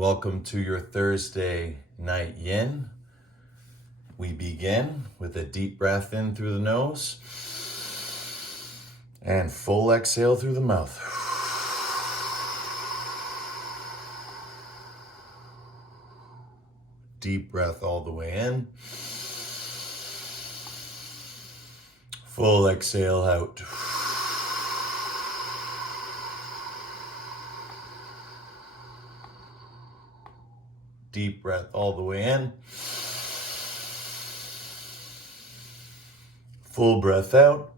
Welcome to your Thursday night yin. We begin with a deep breath in through the nose and full exhale through the mouth. Deep breath all the way in. Full exhale out. Deep breath all the way in. Full breath out.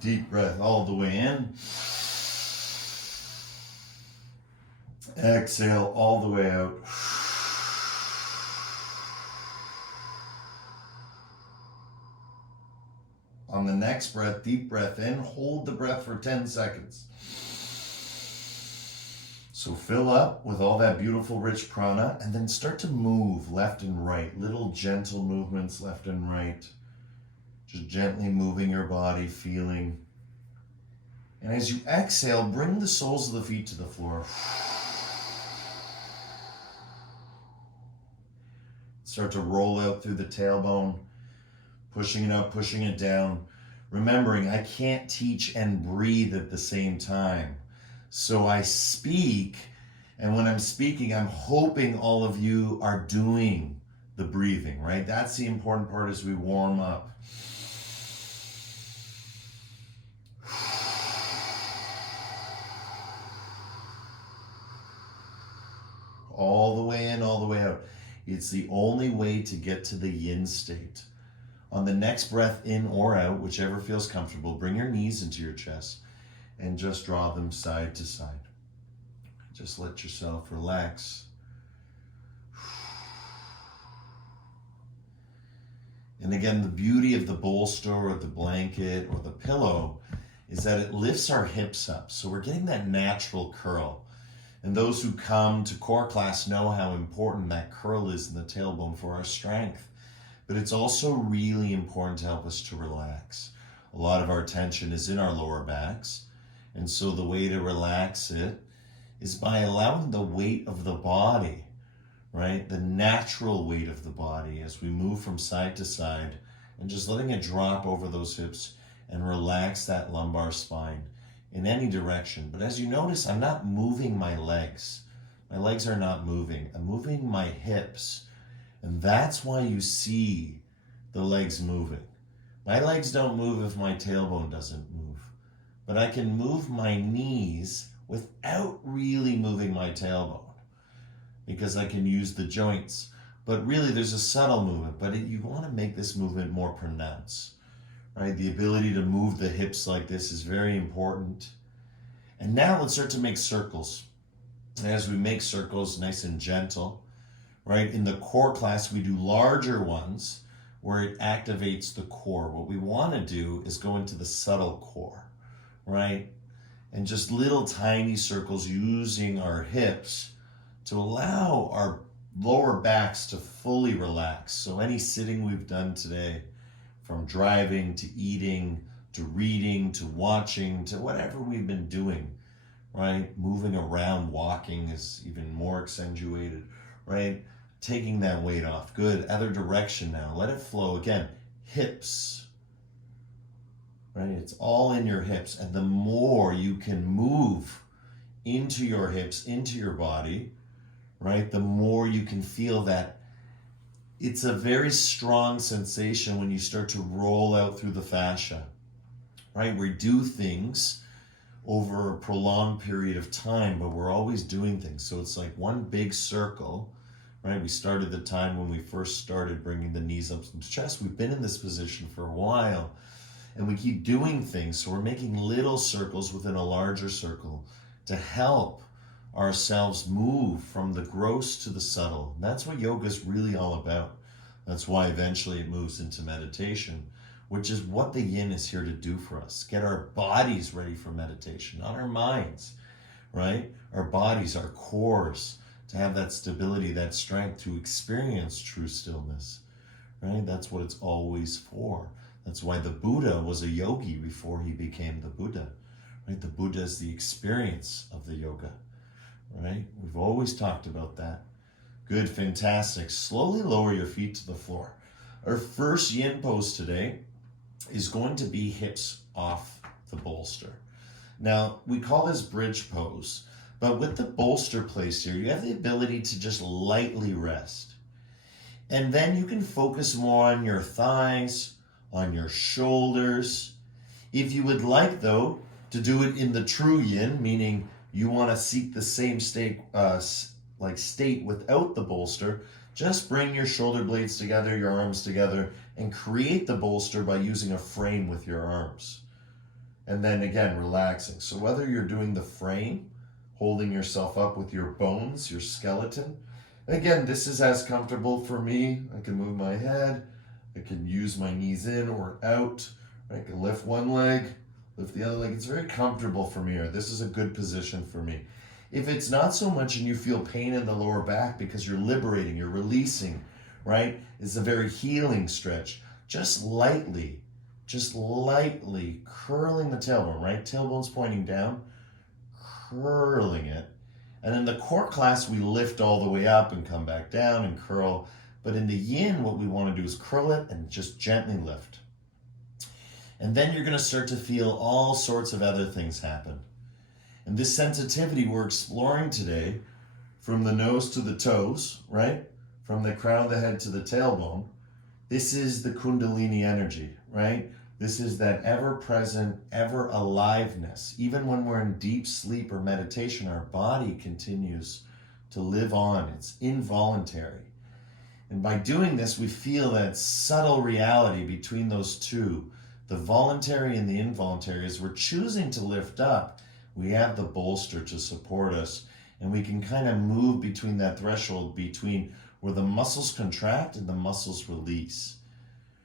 Deep breath all the way in. Exhale all the way out. On the next breath, deep breath in, hold the breath for 10 seconds. So fill up with all that beautiful rich prana and then start to move left and right, little gentle movements left and right. Just gently moving your body, feeling. And as you exhale, bring the soles of the feet to the floor. Start to roll out through the tailbone, pushing it up, pushing it down. Remembering, I can't teach and breathe at the same time. So I speak, and when I'm speaking, I'm hoping all of you are doing the breathing, right? That's the important part as we warm up. All the way in, all the way out. It's the only way to get to the yin state. On the next breath in or out, whichever feels comfortable, bring your knees into your chest and just draw them side to side. Just let yourself relax. And again, the beauty of the bolster or the blanket or the pillow is that it lifts our hips up. So we're getting that natural curl. And those who come to core class know how important that curl is in the tailbone for our strength. But it's also really important to help us to relax. A lot of our tension is in our lower backs. And so the way to relax it is by allowing the weight of the body, right? The natural weight of the body as we move from side to side and just letting it drop over those hips and relax that lumbar spine in any direction. But as you notice, I'm not moving my legs. My legs are not moving. I'm moving my hips. And that's why you see the legs moving. My legs don't move if my tailbone doesn't move. But I can move my knees without really moving my tailbone because I can use the joints. But really there's a subtle movement, but you want to make this movement more pronounced, right? The ability to move the hips like this is very important. And now let's start to make circles. And as we make circles nice and gentle, right? In the core class, we do larger ones where it activates the core. What we want to do is go into the subtle core, right? And just little tiny circles using our hips to allow our lower backs to fully relax. So any sitting we've done today, from driving to eating to reading to watching to whatever we've been doing, right? Moving around, walking is even more accentuated, right? Taking that weight off. Good. Other direction now. Let it flow. Again, hips, right? It's all in your hips. And the more you can move into your hips, into your body, right? The more you can feel that. It's a very strong sensation when you start to roll out through the fascia, right? We do things over a prolonged period of time, but we're always doing things. So it's like one big circle, right? We started the time when we first started bringing the knees up to the chest. We've been in this position for a while and we keep doing things. So we're making little circles within a larger circle to help ourselves move from the gross to the subtle. That's what yoga is really all about. That's why eventually it moves into meditation, which is what the yin is here to do for us. Get our bodies ready for meditation, not our minds, right? Our bodies, our cores, to have that stability, that strength to experience true stillness, right? That's what it's always for. That's why the Buddha was a yogi before he became the Buddha, right? The Buddha is the experience of the yoga, right? We've always talked about that. Good, fantastic. Slowly lower your feet to the floor. Our first yin pose today is going to be hips off the bolster. Now, we call this bridge pose, but with the bolster placed here, you have the ability to just lightly rest. And then you can focus more on your thighs, on your shoulders. If you would like, though, to do it in the true yin, meaning you want to seek the same state without the bolster, just bring your shoulder blades together, your arms together, and create the bolster by using a frame with your arms. And then again, relaxing. So whether you're doing the frame, holding yourself up with your bones, your skeleton, again, this is as comfortable for me. I can move my head, I can use my knees in or out. I can lift one leg, lift the other leg. It's very comfortable for me, or this is a good position for me. If it's not so much and you feel pain in the lower back because you're liberating, you're releasing, right? It's a very healing stretch. Just lightly curling the tailbone, right? Tailbone's pointing down, curling it. And in the core class, we lift all the way up and come back down and curl. But in the yin, what we want to do is curl it and just gently lift. And then you're going to start to feel all sorts of other things happen. And this sensitivity we're exploring today, from the nose to the toes, right? From the crown of the head to the tailbone, this is the Kundalini energy, right? This is that ever-present, ever-aliveness. Even when we're in deep sleep or meditation, our body continues to live on. It's involuntary. And by doing this, we feel that subtle reality between those two, the voluntary and the involuntary. As we're choosing to lift up, we have the bolster to support us, and we can kind of move between that threshold between where the muscles contract and the muscles release.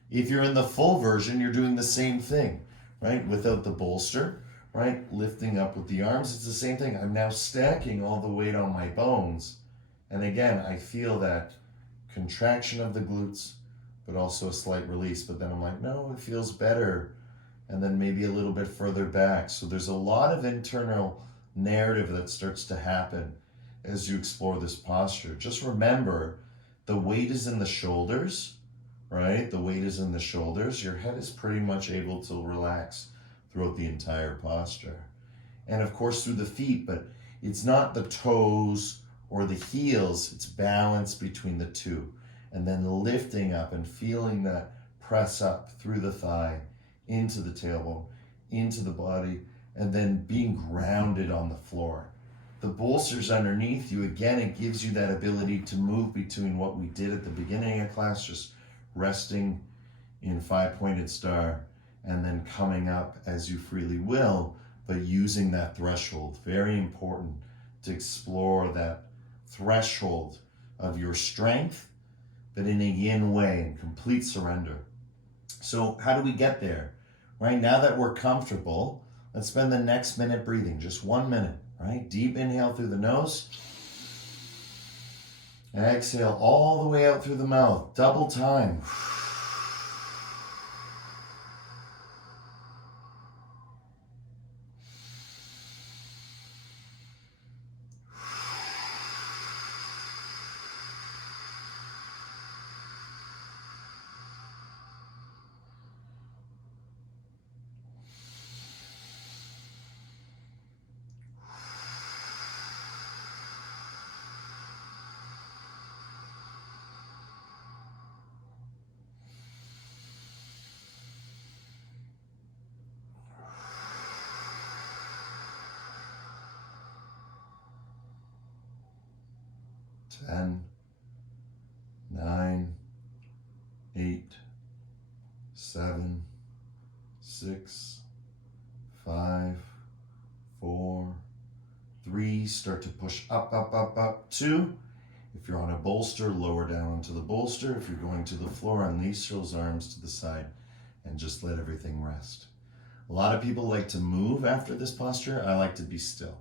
If you're in the full version, you're doing the same thing, right? Without the bolster, right? Lifting up with the arms, it's the same thing. I'm now stacking all the weight on my bones. And again, I feel that contraction of the glutes, but also a slight release. But then I'm like, no, it feels better. And then maybe a little bit further back. So there's a lot of internal narrative that starts to happen as you explore this posture. Just remember, the weight is in the shoulders, right? The weight is in the shoulders. Your head is pretty much able to relax throughout the entire posture. And of course through the feet, but it's not the toes or the heels, it's balance between the two. And then lifting up and feeling that press up through the thigh, into the tailbone, into the body, and then being grounded on the floor. The bolster's underneath you. Again, it gives you that ability to move between what we did at the beginning of class, just resting in five-pointed star, and then coming up as you freely will, but using that threshold. Very important to explore that threshold of your strength, but in a yin way, in complete surrender. So how do we get there? Right, now that we're comfortable, let's spend the next minute breathing, just 1 minute, right? Deep inhale through the nose. And exhale all the way out through the mouth, double time. 10, 9, 8, 7, 6, 5, 4, 3. Start to push up, up, up, up. 2. If you're on a bolster, lower down onto the bolster. If you're going to the floor, unleash those arms to the side and just let everything rest. A lot of people like to move after this posture. I like to be still.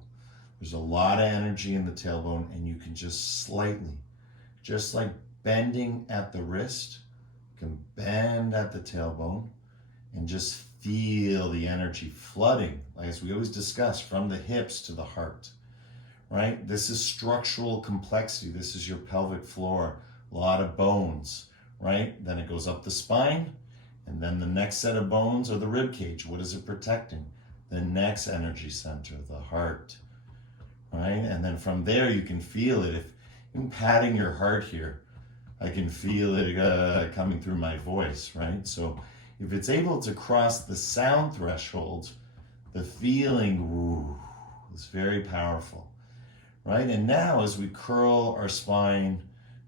There's a lot of energy in the tailbone, and you can just slightly, just like bending at the wrist, you can bend at the tailbone, and just feel the energy flooding, as we always discuss, from the hips to the heart, right? This is structural complexity. This is your pelvic floor, a lot of bones, right? Then it goes up the spine, and then the next set of bones are the rib cage. What is it protecting? The next energy center, the heart, right? And then from there, you can feel it. If I'm patting your heart here, I can feel it coming through my voice, right? So if it's able to cross the sound threshold, the feeling is very powerful, right? And now as we curl our spine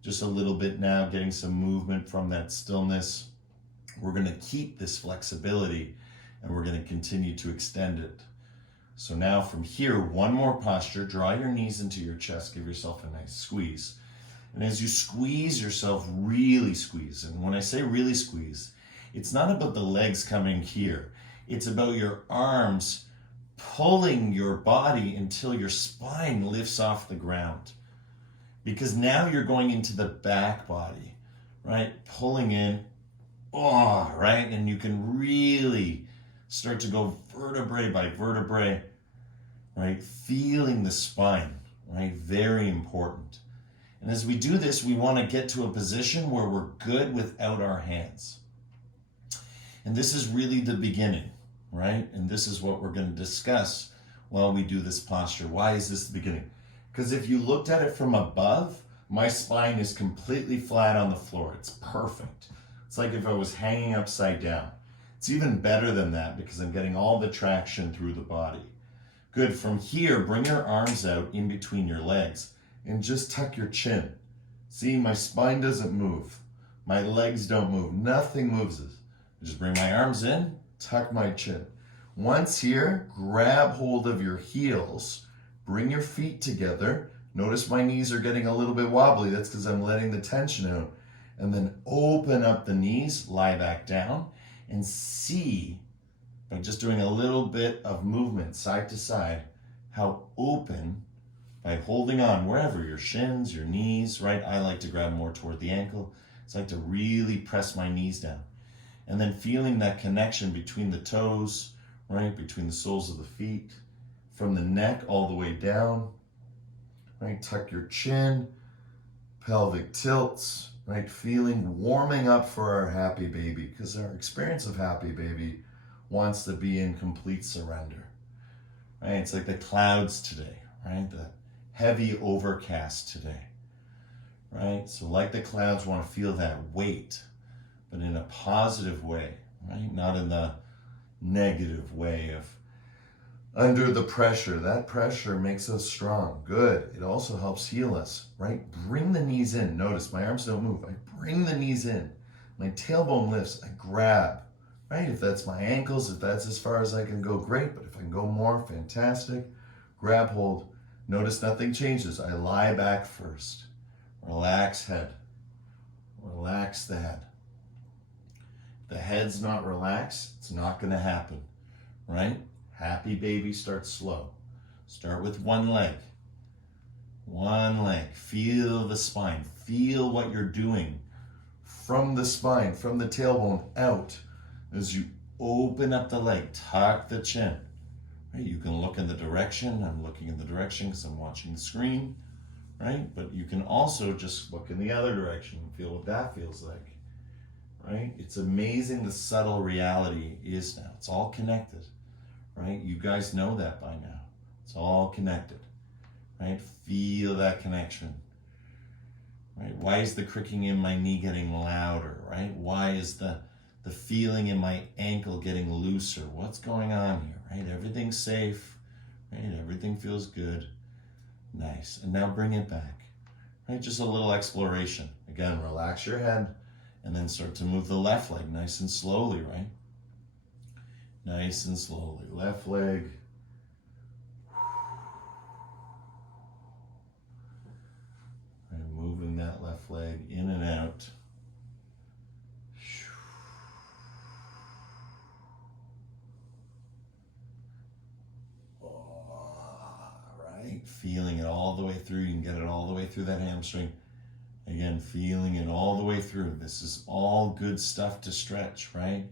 just a little bit now, getting some movement from that stillness, we're going to keep this flexibility and we're going to continue to extend it. So now from here, one more posture. Draw your knees into your chest. Give yourself a nice squeeze. And as you squeeze yourself, really squeeze. And when I say really squeeze, it's not about the legs coming here. It's about your arms pulling your body until your spine lifts off the ground. Because now you're going into the back body, right? Pulling in, right? And you can really start to go vertebrae by vertebrae, right? Feeling the spine, right? Very important. And as we do this, we want to get to a position where we're good without our hands. And this is really the beginning, right? And this is what we're going to discuss while we do this posture. Why is this the beginning? Because if you looked at it from above, my spine is completely flat on the floor. It's perfect. It's like if I was hanging upside down. It's even better than that because I'm getting all the traction through the body. Good. From here, bring your arms out in between your legs and just tuck your chin. See, my spine doesn't move. My legs don't move. Nothing moves. Just bring my arms in, tuck my chin. Once here, grab hold of your heels. Bring your feet together. Notice my knees are getting a little bit wobbly. That's because I'm letting the tension out. And then open up the knees, lie back down, and see, by just doing a little bit of movement side to side, how open, by holding on wherever, your shins, your knees, right? I like to grab more toward the ankle. It's like to really press my knees down. And then feeling that connection between the toes, right? Between the soles of the feet, from the neck all the way down, right? Tuck your chin, pelvic tilts, right? Feeling warming up for our happy baby, because our experience of happy baby wants to be in complete surrender, right? It's like the clouds today, right? The heavy overcast today, right? So like the clouds, want to feel that weight, but in a positive way, right? Not in the negative way of under the pressure. That pressure makes us strong. Good. It also helps heal us, right? Bring the knees in. Notice my arms don't move. I bring the knees in. My tailbone lifts. I grab, right? If that's my ankles, if that's as far as I can go, great. But if I can go more, fantastic. Grab hold. Notice nothing changes. I lie back first. Relax head. Relax the head. If the head's not relaxed, it's not going to happen, right? Happy baby starts slow. Start with one leg. One leg. Feel the spine. Feel what you're doing from the spine, from the tailbone out. As you open up the leg, tuck the chin. Right? You can look in the direction. I'm looking in the direction because I'm watching the screen. Right? But you can also just look in the other direction and feel what that feels like. Right? It's amazing the subtle reality is now. It's all connected. Right? You guys know that by now. It's all connected. Right? Feel that connection. Right? Why is the cricking in my knee getting louder? Right? Why is the feeling in my ankle getting looser? What's going on here? Right? Everything's safe. Right? Everything feels good. Nice. And now bring it back. Right? Just a little exploration. Again, relax your head and then start to move the left leg nice and slowly, right? Nice and slowly. Left leg. Right, moving that left leg in and out. Right, feeling it all the way through. You can get it all the way through that hamstring. Again, feeling it all the way through. This is all good stuff to stretch, right?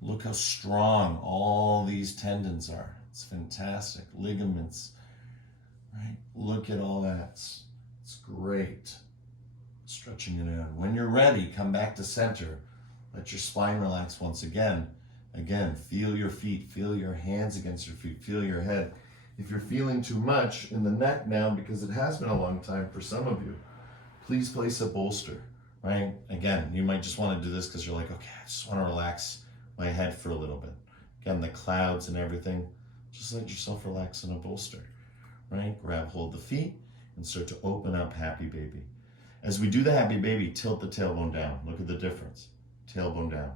Look how strong all these tendons are. It's fantastic. Ligaments, right? Look at all that. It's great. Stretching it out. When you're ready, come back to center. Let your spine relax once again. Again, feel your feet. Feel your hands against your feet. Feel your head. If you're feeling too much in the neck now, because it has been a long time for some of you, please place a bolster, right? Again, you might just want to do this because you're like, okay, I just want to relax my head for a little bit. Again, the clouds and everything, just let yourself relax in a bolster, right? Grab hold of the feet and start to open up happy baby. As we do the happy baby, tilt the tailbone down. Look at the difference. Tailbone down.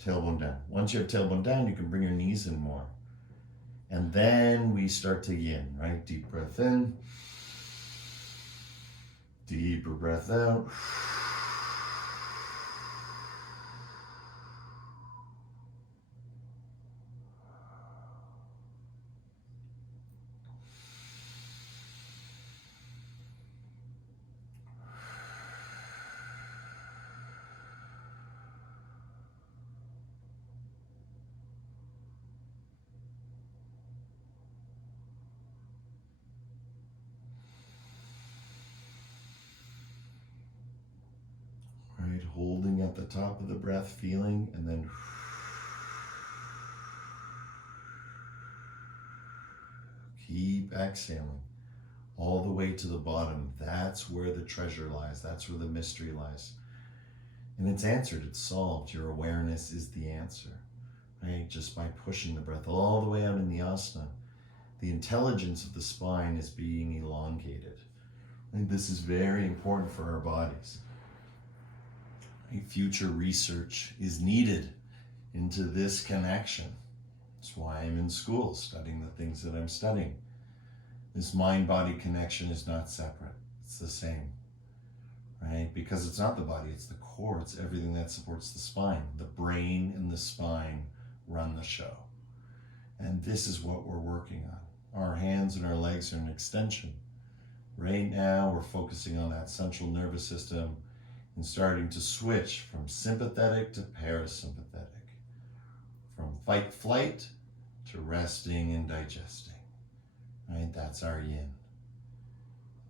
Tailbone down. Once you have tailbone down, you can bring your knees in more. And then we start to yin, right? Deep breath in. Deeper breath out. Right, holding at the top of the breath, feeling, and then keep exhaling all the way to the bottom. That's where the treasure lies. That's where the mystery lies. And it's answered, it's solved. Your awareness is the answer, right? Just by pushing the breath all the way out in the asana, the intelligence of the spine is being elongated. And this is very important for our bodies. Future research is needed into this connection. That's why I'm in school studying the things that I'm studying. This mind-body connection is not separate. It's the same, right? Because it's not the body, it's the core. It's everything that supports the spine. The brain and the spine run the show. And this is what we're working on. Our hands and our legs are an extension. Right now, we're focusing on that central nervous system and starting to switch from sympathetic to parasympathetic, from fight flight to resting and digesting, right? That's our yin.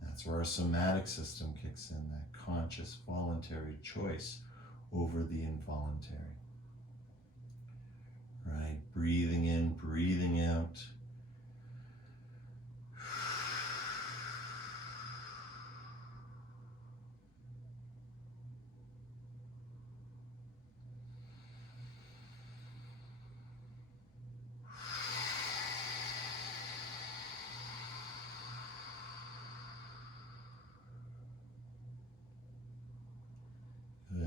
That's where our somatic system kicks in, that conscious voluntary choice over the involuntary, right? Breathing in, breathing out.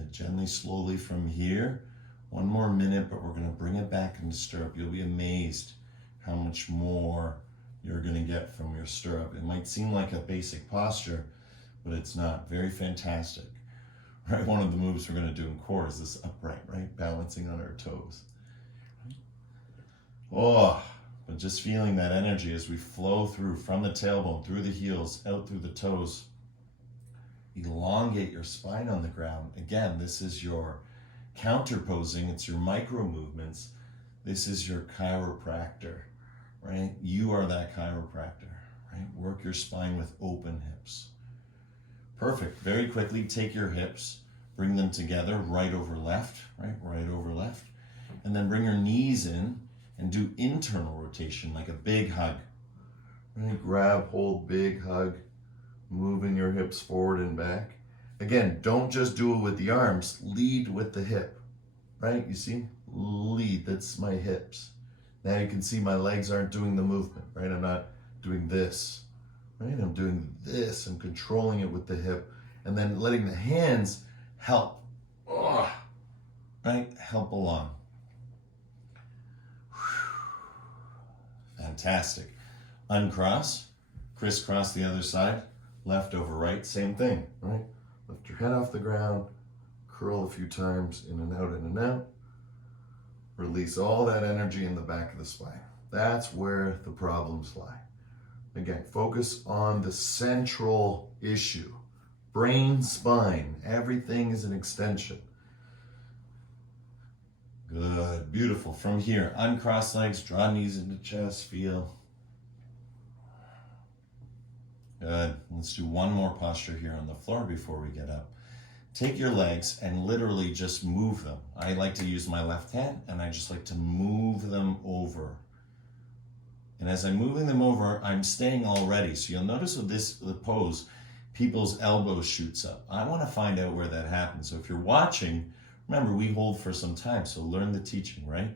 Gently, slowly from here. One more minute, but we're going to bring it back into stirrup. You'll be amazed how much more you're going to get from your stirrup. It might seem like a basic posture, but it's not. Very fantastic. Right? One of the moves we're going to do in core is this upright, right? Balancing on our toes. Oh, but just feeling that energy as we flow through from the tailbone, through the heels, out through the toes. Elongate your spine on the ground. Again, this is your counter posing. It's your micro movements. This is your chiropractor, right? You are that chiropractor, right? Work your spine with open hips. Perfect. Very quickly, take your hips, bring them together, right over left, right? Right over left. And then bring your knees in and do internal rotation, like a big hug. Right? Grab, hold, big hug. Moving your hips forward and back. Again, don't just do it with the arms. Lead with the hip, right? You see? Lead, that's my hips. Now you can see my legs aren't doing the movement, right? I'm not doing this, right? I'm doing this. I'm controlling it with the hip. And then letting the hands help, right? Help along. Fantastic. Uncross, crisscross the other side. Left over right, same thing, right? Lift your head off the ground, curl a few times, in and out, in and out. Release all that energy in the back of the spine. That's where the problems lie. Again, focus on the central issue. Brain, spine, everything is an extension. Good, beautiful. From here, uncross legs, draw knees into chest, feel. Good. Let's do one more posture here on the floor before we get up. Take your legs and literally just move them. I like to use my left hand and I just like to move them over. And as I'm moving them over, I'm staying already. So you'll notice with this pose, people's elbows shoots up. I want to find out where that happens. So if you're watching, remember we hold for some time. So learn the teaching, right?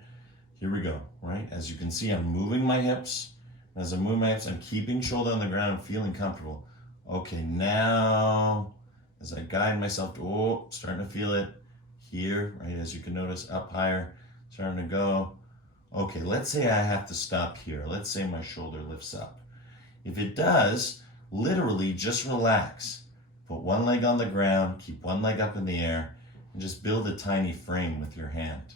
Here we go, right? As you can see, I'm moving my hips. As I move my hips, I'm keeping shoulder on the ground, feeling comfortable. Okay, now, as I guide myself to, oh, starting to feel it here, right? As you can notice, up higher, starting to go. Okay, let's say I have to stop here. Let's say my shoulder lifts up. If it does, literally just relax. Put one leg on the ground, keep one leg up in the air, and just build a tiny frame with your hand.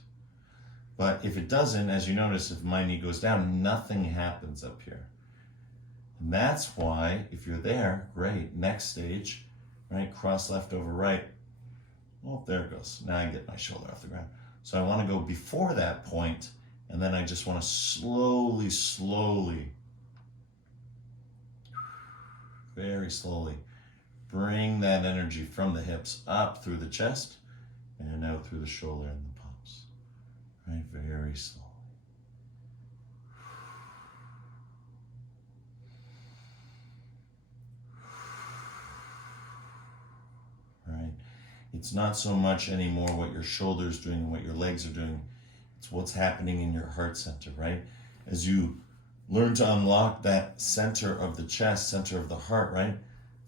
But if it doesn't, as you notice, if my knee goes down, nothing happens up here. And that's why, if you're there, great. Next stage, right? Cross left over right. Oh, there it goes. Now I get my shoulder off the ground. So I want to go before that point, and then I just want to slowly, slowly, very slowly, bring that energy from the hips up through the chest and out through the shoulder and the palms. Right, very slowly. Right, it's not so much anymore what your shoulder's doing and what your legs are doing. It's what's happening in your heart center, right? As you learn to unlock that center of the chest, center of the heart, right?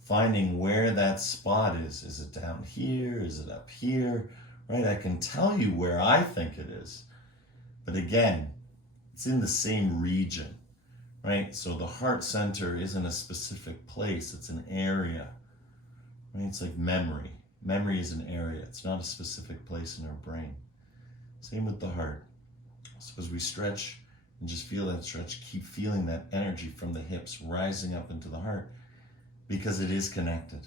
Finding where that spot is. Is it down here? Is it up here? Right? I can tell you where I think it is. But again, it's in the same region, right? So the heart center isn't a specific place, it's an area, right? It's like memory. Memory is an area, it's not a specific place in our brain. Same with the heart. So as we stretch and just feel that stretch, keep feeling that energy from the hips rising up into the heart because it is connected,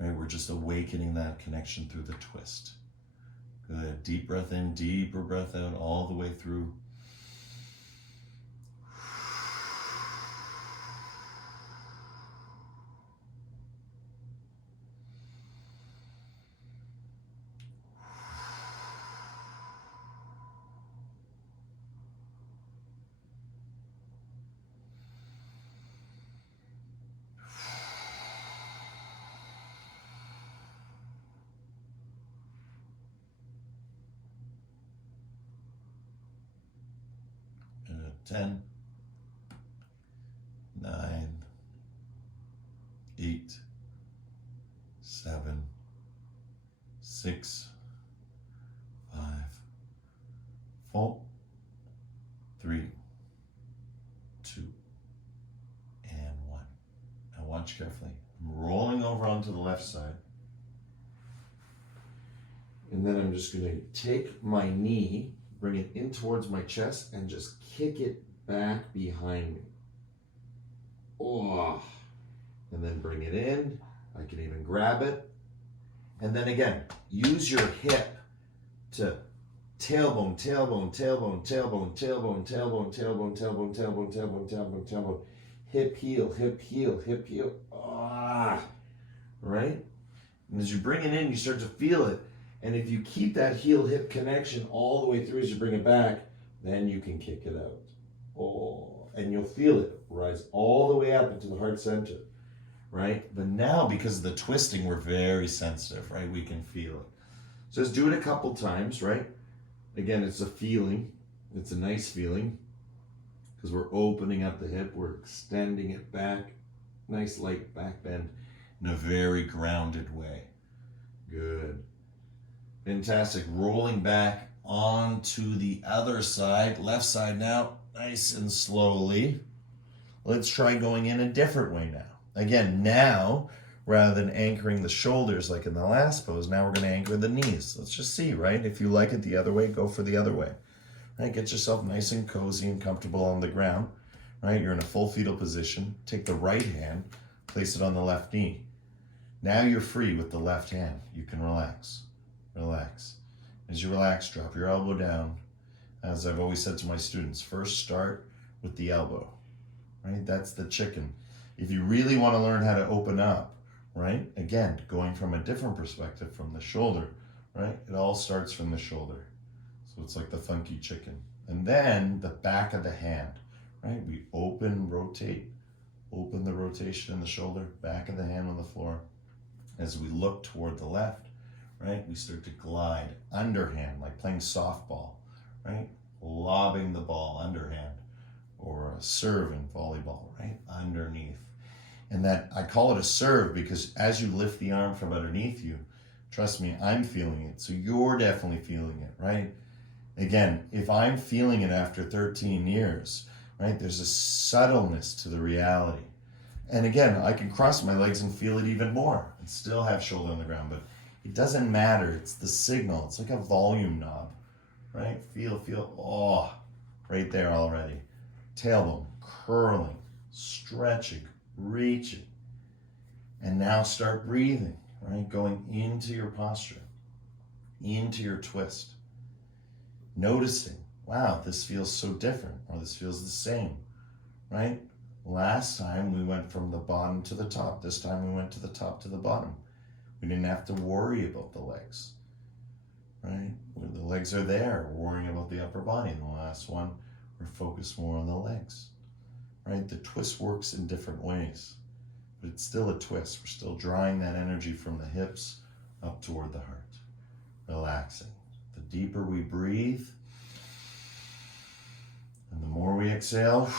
right? We're just awakening that connection through the twist. Good. Deep breath in, deeper breath out, all the way through. And 10, 9, 8, 7, 6, 5, 4, 3, 2, and 1. Now watch carefully. I'm rolling over onto the left side. And then I'm just going to take my knee, bring it in towards my chest, and just kick it back behind me. Oh. And then bring it in. I can even grab it. And then again, use your hip to tailbone, tailbone, tailbone, tailbone, tailbone, tailbone, tailbone, tailbone, tailbone, tailbone, tailbone, tailbone. Hip, heel, hip, heel, hip, heel. Ah. Right? And as you bring it in, you start to feel it. And if you keep that heel-hip connection all the way through as you bring it back, then you can kick it out. Oh, and you'll feel it rise all the way up into the heart center, right? But now, because of the twisting, we're very sensitive, right? We can feel it. So just do it a couple times, right? Again, it's a feeling. It's a nice feeling because we're opening up the hip. We're extending it back. Nice light back bend in a very grounded way. Good. Fantastic. Rolling back onto the other side. Left side now, nice and slowly. Let's try going in a different way now. Again, now, rather than anchoring the shoulders like in the last pose, now we're going to anchor the knees. Let's just see, right? If you like it the other way, go for the other way. Right? Get yourself nice and cozy and comfortable on the ground. Right? You're in a full fetal position. Take the right hand, place it on the left knee. Now you're free with the left hand. You can relax. Relax. As you relax, drop your elbow down, As I've always said to my students, first start with the elbow, right? That's the chicken. If you really want to learn how to open up, right? Again, going from a different perspective from the shoulder, right? It all starts from the shoulder. So it's like the funky chicken. And then the back of the hand, right? We open the rotation in the shoulder, back of the hand on the floor. As we look toward the left, right? We start to glide underhand, like playing softball, right? Lobbing the ball underhand, or a serve in volleyball, right? Underneath. And that, I call it a serve because as you lift the arm from underneath you, trust me, I'm feeling it. So you're definitely feeling it, right? Again, if I'm feeling it after 13 years, right, there's a subtleness to the reality. And again, I can cross my legs and feel it even more and still have shoulder on the ground, but it doesn't matter. It's the signal. It's like a volume knob, right? Feel, oh, right there already. Tailbone, curling, stretching, reaching. And now start breathing, right? Going into your posture, into your twist. Noticing, wow, this feels so different, or this feels the same, right? Last time we went from the bottom to the top. This time we went to the top to the bottom. We didn't have to worry about the legs, right? The legs are there, we're worrying about the upper body. In the last one, we're focused more on the legs, right? The twist works in different ways, but it's still a twist. We're still drawing that energy from the hips up toward the heart, relaxing. The deeper we breathe, and the more we exhale,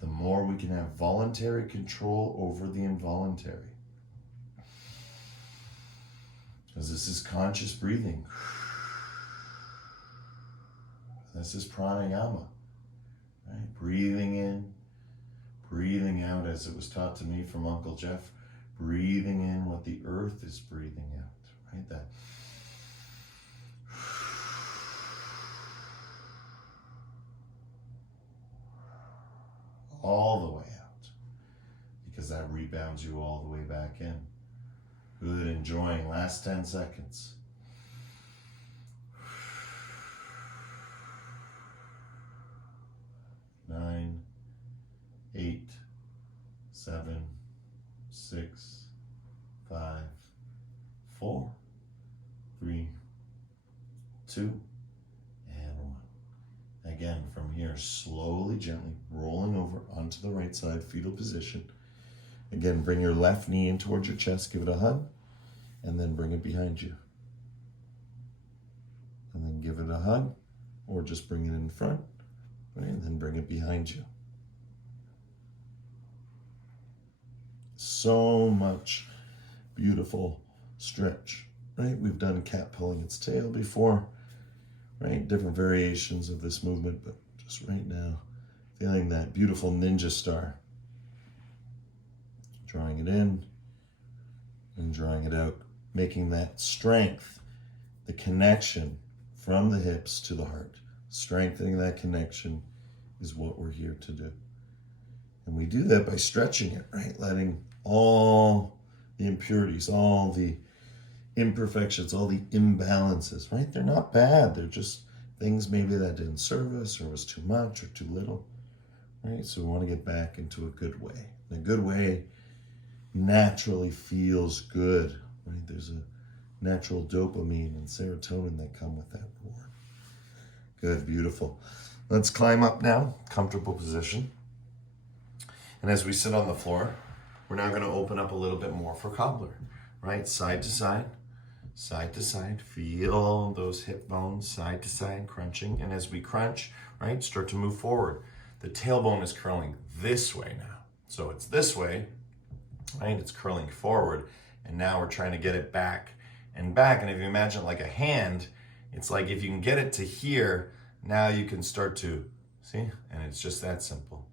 the more we can have voluntary control over the involuntary. Because this is conscious breathing. This is pranayama, right? Breathing in, breathing out, as it was taught to me from Uncle Jeff. Breathing in what the earth is breathing out, right? That all the way out, because that rebounds you all the way back in. Good, enjoying. Last 10 seconds. 9, 8, 7, 6, 5, 4, 3, 2, and 1. Again, from here, slowly, gently rolling over onto the right side, fetal position. Again, bring your left knee in towards your chest, give it a hug, and then bring it behind you. And then give it a hug, or just bring it in front, right? And then bring it behind you. So much beautiful stretch, right? We've done cat pulling its tail before, right? Different variations of this movement, but just right now, feeling that beautiful ninja star. Drawing it in and drawing it out, making that strength, the connection from the hips to the heart. Strengthening that connection is what we're here to do. And we do that by stretching it, right? Letting all the impurities, all the imperfections, all the imbalances, right? They're not bad. They're just things maybe that didn't serve us, or was too much or too little, right? So we want to get back into a good way. And a good way naturally feels good, right? There's a natural dopamine and serotonin that come with that reward. Good, beautiful. Let's climb up now, comfortable position. And as we sit on the floor, we're now going to open up a little bit more for cobbler, right? Side to side, side to side. Feel those hip bones side to side crunching. And as we crunch, right, start to move forward. The tailbone is curling this way now. So it's this way, right? It's curling forward. And now we're trying to get it back and back. And if you imagine like a hand, it's like if you can get it to here, now you can start to, see? And it's just that simple,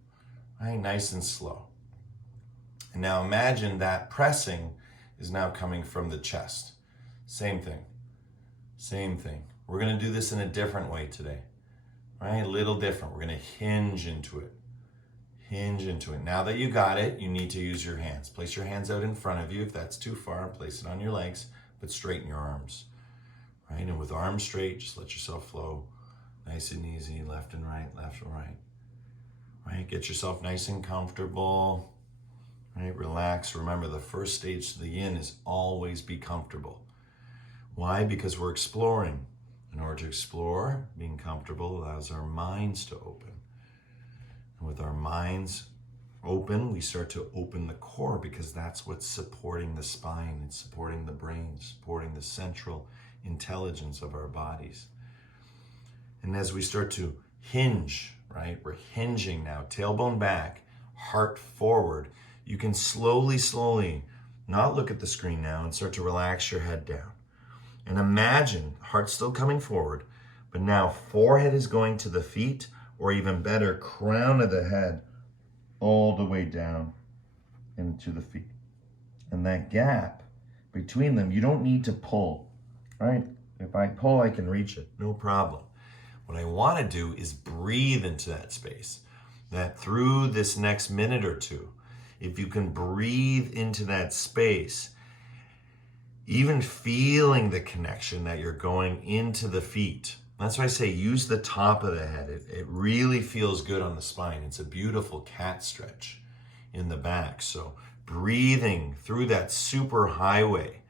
right? Nice and slow. And now imagine that pressing is now coming from the chest. Same thing, same thing. We're gonna do this in a different way today, right? A little different. We're gonna hinge into it. Hinge into it. Now that you got it, you need to use your hands. Place your hands out in front of you. If that's too far, place it on your legs, but straighten your arms. right? And with arms straight, just let yourself flow nice and easy, left and right, right? Get yourself nice and comfortable, right? Relax. Remember, the first stage to the yin is always be comfortable. Why? Because we're exploring. In order to explore, being comfortable allows our minds to open. And with our minds open, we start to open the core, because that's what's supporting the spine. It's supporting the brain, supporting the central intelligence of our bodies. And as we start to hinge, right? We're hinging now, tailbone back, heart forward. You can slowly, not look at the screen now, and start to relax your head down. And imagine, heart's still coming forward, but now forehead is going to the feet, or even better, crown of the head all the way down into the feet. And that gap between them, you don't need to pull, right? If I pull, I can reach it, no problem. What I want to do is breathe into that space. That through this next minute or two, if you can breathe into that space, even feeling the connection that you're going into the feet. That's why I say use the top of the head. It really feels good on the spine. It's a beautiful cat stretch in the back. So breathing through that super highway,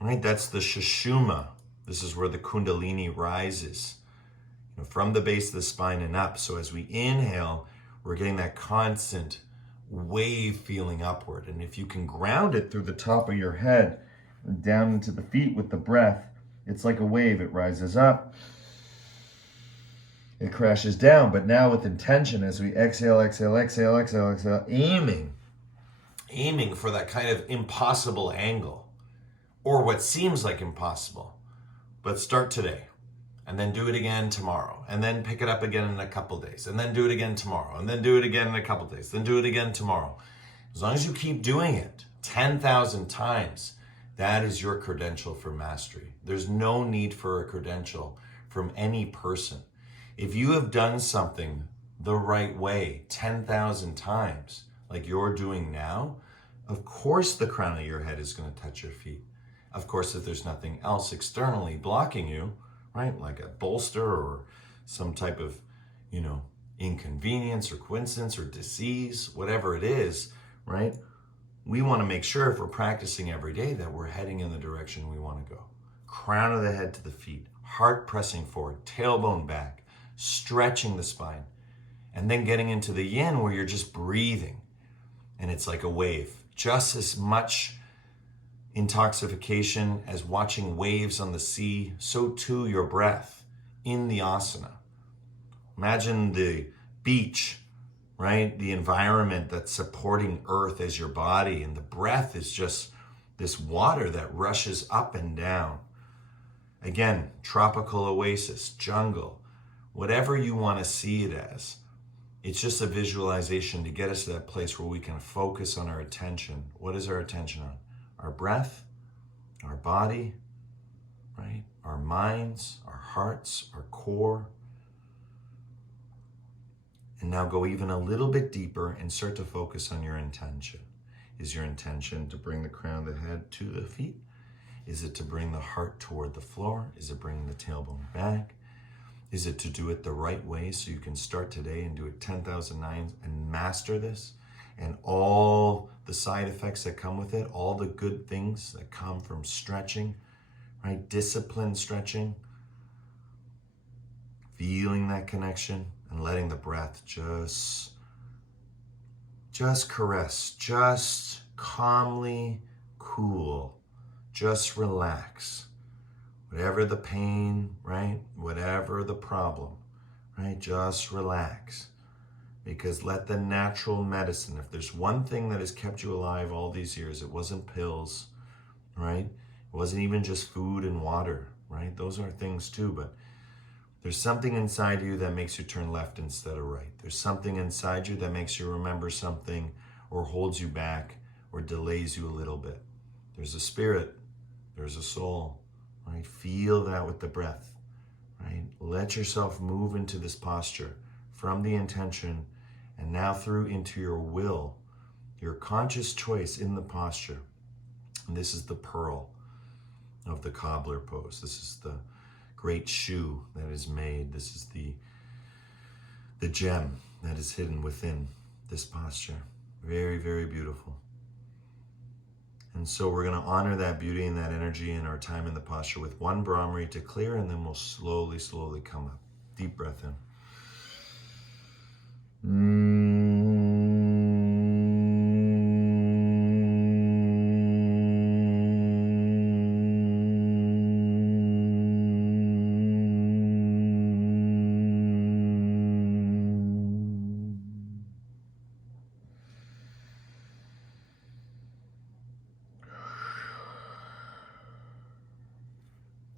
right? That's the Sushumna. This is where the Kundalini rises, from the base of the spine and up. So as we inhale, we're getting that constant wave feeling upward. And if you can ground it through the top of your head and down into the feet with the breath, it's like a wave. It rises up, it crashes down. But now with intention, as we exhale, aiming for that kind of impossible angle, or what seems like impossible. But start today, and then do it again tomorrow, and then pick it up again in a couple days, and then do it again tomorrow, and then do it again in a couple days, then do it again tomorrow. As long as you keep doing it 10,000 times, that is your credential for mastery. There's no need for a credential from any person. If you have done something the right way 10,000 times, like you're doing now, of course the crown of your head is going to touch your feet. Of course, if there's nothing else externally blocking you, right, like a bolster or some type of, inconvenience or coincidence or disease, whatever it is, right? We want to make sure, if we're practicing every day, that we're heading in the direction we want to go. Crown of the head to the feet, heart pressing forward, tailbone back, stretching the spine, and then getting into the yin where you're just breathing. And it's like a wave. Just as much intoxication as watching waves on the sea, so too your breath in the asana. Imagine the beach, right? The environment that's supporting earth as your body, and the breath is just this water that rushes up and down. Again, tropical oasis, jungle, whatever you want to see it as. It's just a visualization to get us to that place where we can focus on our attention. What is our attention on? Our breath, our body, right? Our minds, our hearts, our core. And now go even a little bit deeper and start to focus on your intention. Is your intention to bring the crown of the head to the feet? Is it to bring the heart toward the floor? Is it bringing the tailbone back? Is it to do it the right way so you can start today and do it 10,000 times and master this? And all the side effects that come with it, all the good things that come from stretching, right? Disciplined stretching, feeling that connection and letting the breath just caress, just calmly cool, just relax. Whatever the pain, right? Whatever the problem, right? Just relax. Because let the natural medicine, if there's one thing that has kept you alive all these years, it wasn't pills, right? It wasn't even just food and water, right? Those are things too, but there's something inside you that makes you turn left instead of right. There's something inside you that makes you remember something or holds you back or delays you a little bit. There's a spirit, there's a soul, right? Feel that with the breath, right? Let yourself move into this posture from the intention and now through into your will, your conscious choice in the posture. And this is the pearl. of the cobbler pose. This is the great shoe that is made. This is the gem that is hidden within this posture. Very, very beautiful. And so we're going to honor that beauty and that energy in our time in the posture with one Brahmari to clear, and then we'll slowly, slowly come up. Deep breath in.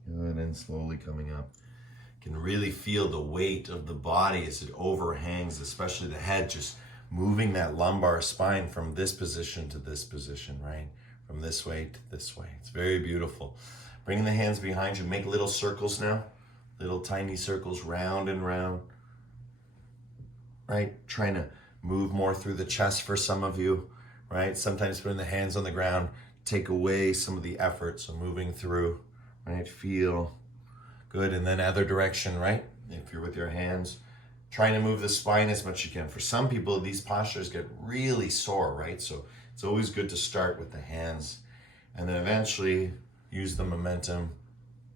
Good, and slowly coming up. Can really feel the weight of the body as it overhangs, especially the head, just moving that lumbar spine from this position to this position, right? From this way to this way. It's very beautiful. Bringing the hands behind you. Make little circles now. Little tiny circles, round and round. Right? Trying to move more through the chest for some of you, right? Sometimes putting the hands on the ground take away some of the effort. So moving through, right? Feel good. And then other direction, right? If you're with your hands, trying to move the spine as much as you can. For some people, these postures get really sore, right? So it's always good to start with the hands and then eventually use the momentum,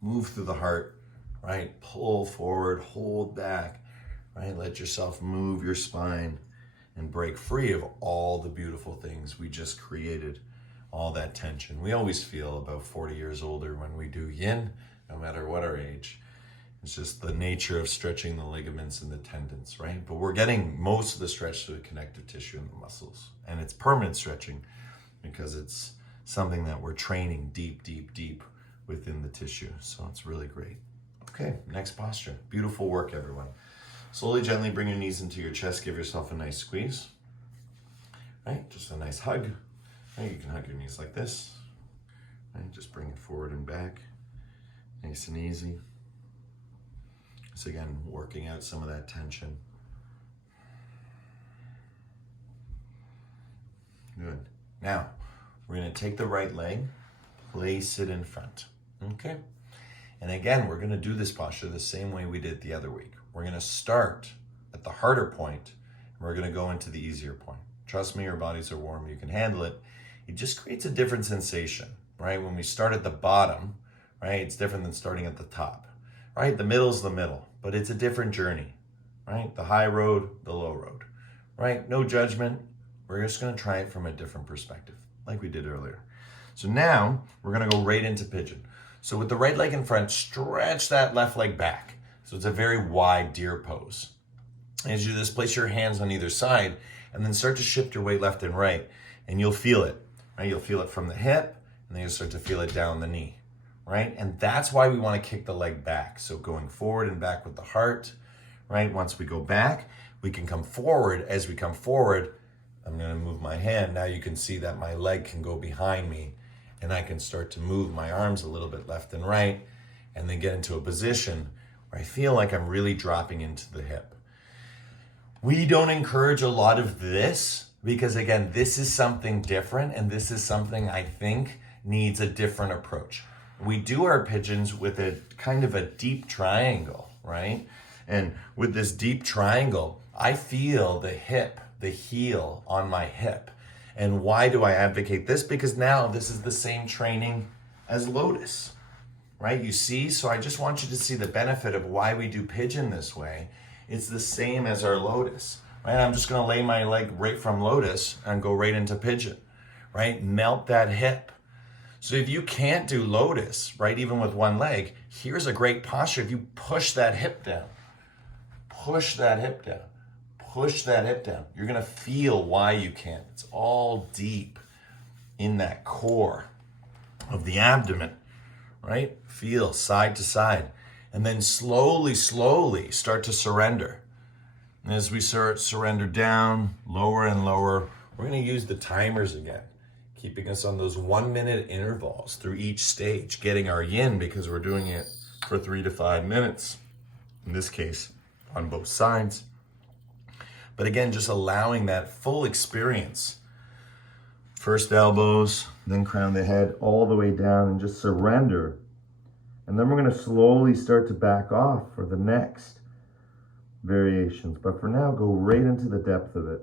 move through the heart, right? Pull forward, hold back, right? Let yourself move your spine and break free of all the beautiful things we just created, all that tension. We always feel about 40 years older when we do yin, no matter what our age. It's just the nature of stretching the ligaments and the tendons, right? But we're getting most of the stretch through the connective tissue and the muscles. And it's permanent stretching because it's something that we're training deep, deep, deep within the tissue. So it's really great. Okay, next posture. Beautiful work, everyone. Slowly, gently bring your knees into your chest. Give yourself a nice squeeze, right? Just a nice hug. Right? You can hug your knees like this, right? Just bring it forward and back. Nice and easy. So again, working out some of that tension. Good. Now, we're going to take the right leg, place it in front. Okay? And again, we're going to do this posture the same way we did the other week. We're going to start at the harder point, and we're going to go into the easier point. Trust me, your bodies are warm. You can handle it. It just creates a different sensation, right? When we start at the bottom, right? It's different than starting at the top, right? The middle's the middle, but it's a different journey, right? The high road, the low road, right? No judgment. We're just going to try it from a different perspective, like we did earlier. So now we're going to go right into pigeon. So with the right leg in front, stretch that left leg back. So it's a very wide deer pose. As you do this, place your hands on either side and then start to shift your weight left and right, and you'll feel it, right? You'll feel it from the hip, and then you'll start to feel it down the knee. Right? And that's why we want to kick the leg back. So going forward and back with the heart, right? Once we go back, we can come forward. As we come forward, I'm going to move my hand. Now you can see that my leg can go behind me and I can start to move my arms a little bit left and right and then get into a position where I feel like I'm really dropping into the hip. We don't encourage a lot of this because, again, this is something different and this is something I think needs a different approach. We do our pigeons with a kind of a deep triangle, right? And with this deep triangle, I feel the hip, the heel on my hip. And why do I advocate this? Because now this is the same training as lotus, right? You see? So I just want you to see the benefit of why we do pigeon this way. It's the same as our lotus, right? I'm just going to lay my leg right from lotus and go right into pigeon, right? Melt that hip. So if you can't do lotus, right, even with one leg, here's a great posture. If you push that hip down, push that hip down, push that hip down, you're going to feel why you can't. It's all deep in that core of the abdomen, right? Feel side to side. And then slowly, slowly start to surrender. And as we start surrender down, lower and lower, we're going to use the timers again, keeping us on those 1 minute intervals through each stage, getting our yin because we're doing it for 3 to 5 minutes, in this case, on both sides. But again, just allowing that full experience. First elbows, Then crown the head all the way down and just surrender. And then we're going to slowly start to back off for the next variations. But for now, go right into the depth of it.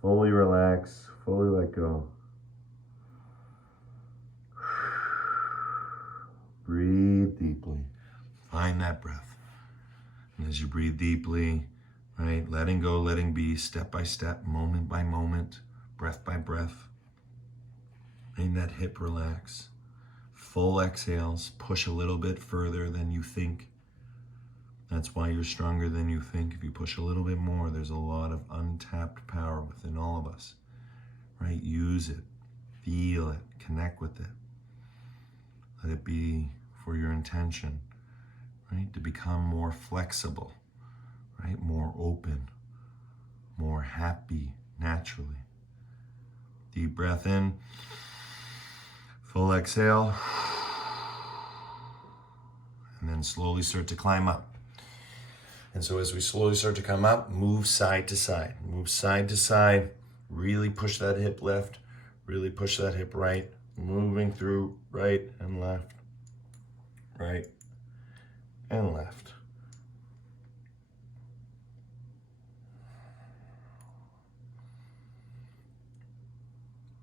Fully relax, fully let go. Breathe deeply. Find that breath. And as you breathe deeply, right, letting go, letting be, step by step, moment by moment, breath by breath. Letting that hip relax. Full exhales, push a little bit further than you think. That's why you're stronger than you think. If you push a little bit more, there's a lot of untapped power within all of us, right? Use it, feel it, connect with it. Let it be for your intention, right? To become more flexible, right? More open, more happy naturally. Deep breath in, full exhale, and then slowly start to climb up. And so as we slowly start to come up, move side to side. Move side to side. Really push that hip left. Really push that hip right. Moving through right and left. Right and left.